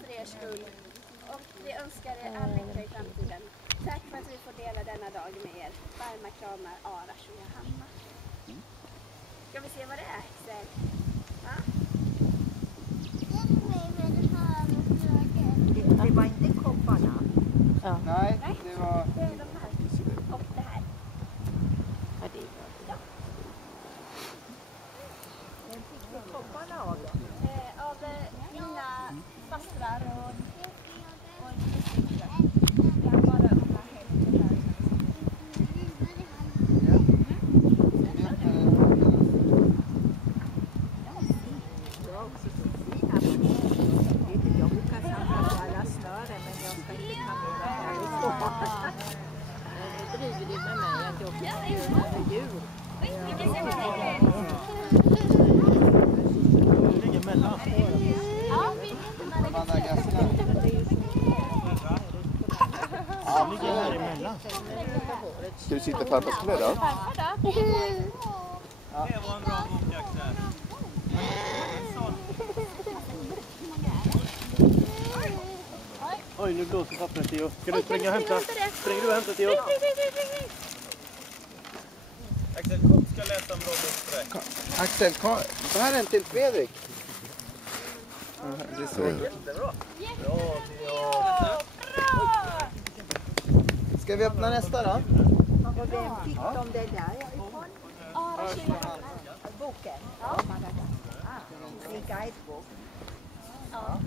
för er skull. Och vi önskar er all lycka i framtiden. Tack för att vi får dela denna dag med er. Varma kramar, Arash och Johanna. Ska vi se vad det är, Axel? Ja? Det var inte kopparna. Ja. Nej, det var... Det är de här. Och det här. Ja, det är bra. Ja. Men fick du kopparna av dem? Av mina fastrar och systrar. Jag har bara unga hälften här. Jag har också så fina. Jag brukar samla på alla snören, men jag ska inte ta med dem härifrån. Nu driver du med mig att jag får djur. Vilken ser man det? Det ligger mellan. Ja, vi Amanda Gassler. Det ligger här emellan. Ska du sitta farfars knä då? Det var en bra bok, Axel. Oj, nu blåser pappret, Theo. Ska du springa och hämta? Springer du och hämta, Theo? Axel, kom, ska läsa om Robins sträck. Axel, ta här en till Fredrik. Det är så. Jättebra. Bra, Theo. Ska vi öppna nästa då? Och vem fick de det där ifrån? Arash och Johanna. Boken? Ja. Det är en guidebok. Ja.